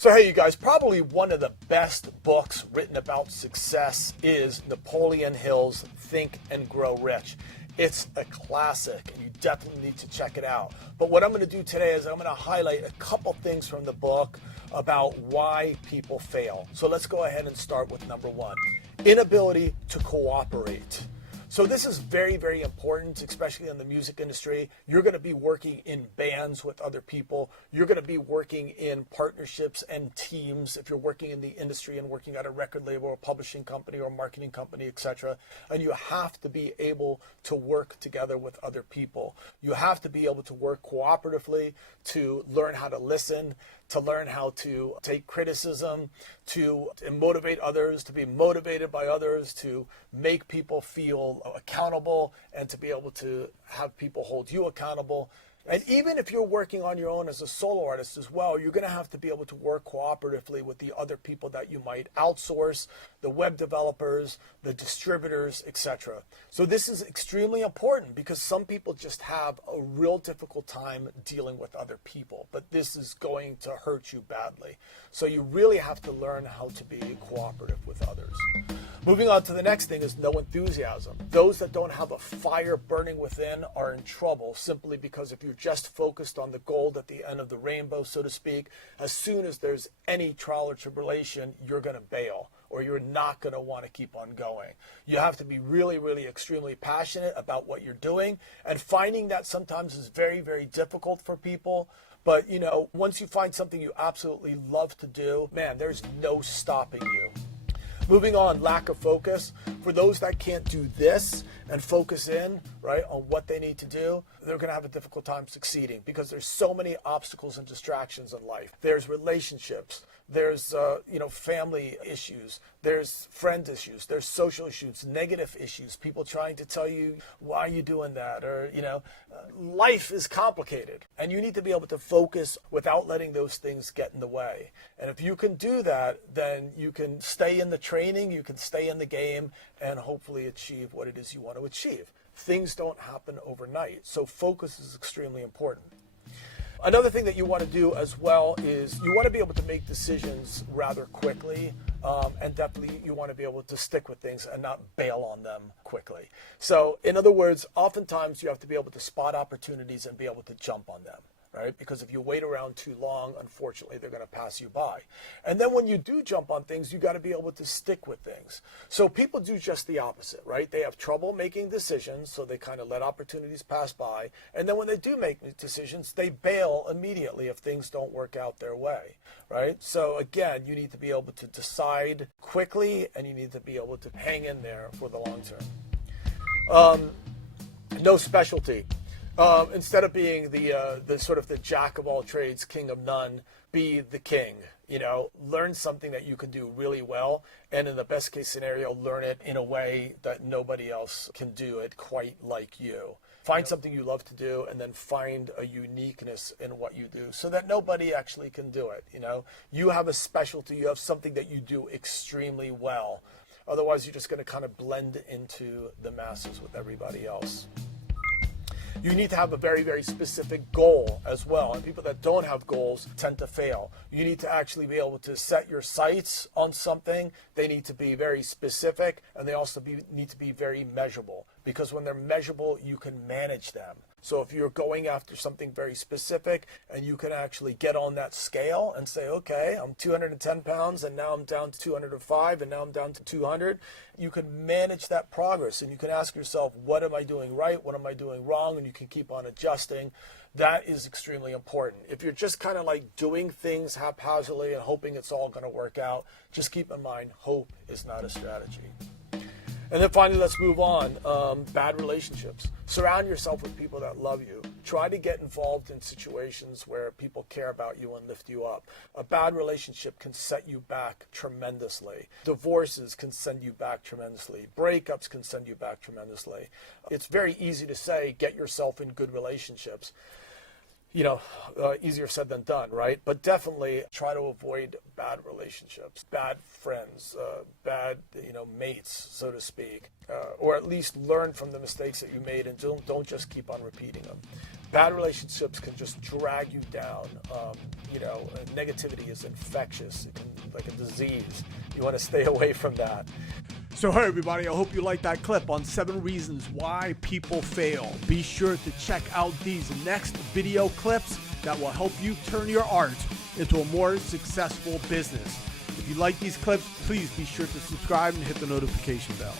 So hey, you guys, probably one of the best books written about success is Napoleon Hill's Think and Grow Rich. It's a classic, and you definitely need to check it out. But what I'm going to do today is I'm going to highlight a couple things from the book about why people fail. So let's go ahead and start with number one, inability to cooperate. So this is very, very important, especially in the music industry. You're going to be working in bands with other people. You're going to be working in partnerships and teams if you're working in the industry and working at a record label or publishing company or marketing company, etc. And you have to be able to work together with other people. You have to be able to work cooperatively, to learn how to listen, to learn how to take criticism, to motivate others, to be motivated by others, to make people feel accountable, and to be able to have people hold you accountable. And even if you're working on your own as a solo artist as well, you're going to have to be able to work cooperatively with the other people that you might outsource, the web developers, the distributors, etc. So this is extremely important because some people just have a real difficult time dealing with other people, but this is going to hurt you badly. So you really have to learn how to be cooperative with others. Moving on to the next thing is no enthusiasm. Those that don't have a fire burning within are in trouble simply because if you're just focused on the gold at the end of the rainbow, so to speak, as soon as there's any trial or tribulation, you're going to bail or you're not going to want to keep on going. You have to be really, really extremely passionate about what you're doing, and finding that sometimes is very, very difficult for people. But, you know, once you find something you absolutely love to do, man, there's no stopping you. Moving on, lack of focus. For those that can't do this and focus in, right, on what they need to do, they're going to have a difficult time succeeding because there's so many obstacles and distractions in life. There's relationships. There's, family issues. There's friend issues. There's social issues, negative issues, people trying to tell you, why are you doing that? Or, life is complicated. And you need to be able to focus without letting those things get in the way. And if you can do that, then you can stay in the training, you can stay in the game, and hopefully achieve what it is you want to achieve. Things don't happen overnight. So focus is extremely important. Another thing that you want to do as well is you want to be able to make decisions rather quickly, and definitely you want to be able to stick with things and not bail on them quickly. So in other words, oftentimes you have to be able to spot opportunities and be able to jump on them. Right? Because if you wait around too long, unfortunately, they're going to pass you by. And then when you do jump on things, you got to be able to stick with things. So people do just the opposite, right? They have trouble making decisions, so they kind of let opportunities pass by. And then when they do make decisions, they bail immediately if things don't work out their way, right? So again, you need to be able to decide quickly, and you need to be able to hang in there for the long term. No specialty. Instead of being the sort of the jack of all trades, king of none, be the king. Learn something that you can do really well, and in the best case scenario, learn it in a way that nobody else can do it quite like you. Find something you love to do, and then find a uniqueness in what you do so that nobody actually can do it. You have a specialty, you have something that you do extremely well. Otherwise, you're just going to kind of blend into the masses with everybody else. You need to have a very, very specific goal as well. And people that don't have goals tend to fail. You need to actually be able to set your sights on something. They need to be very specific, and they also need to be very measurable. Because when they're measurable, you can manage them. So if you're going after something very specific and you can actually get on that scale and say, okay, I'm 210 pounds and now I'm down to 205 and now I'm down to 200, you can manage that progress and you can ask yourself, what am I doing right? What am I doing wrong? And you can keep on adjusting. That is extremely important. If you're just kind of like doing things haphazardly and hoping it's all going to work out, just keep in mind, hope is not a strategy. And then finally, let's move on. Bad relationships. Surround yourself with people that love you. Try to get involved in situations where people care about you and lift you up. A bad relationship can set you back tremendously. Divorces can send you back tremendously. Breakups can send you back tremendously. It's very easy to say, get yourself in good relationships. Easier said than done, right? But definitely try to avoid bad relationships, bad friends, bad, mates, so to speak, or at least learn from the mistakes that you made and don't just keep on repeating them. Bad relationships can just drag you down. Negativity is infectious. It can, like a disease. You want to stay away from that. So hey everybody, I hope you liked that clip on 7 reasons why people fail. Be sure to check out these next video clips that will help you turn your art into a more successful business. If you like these clips, please be sure to subscribe and hit the notification bell.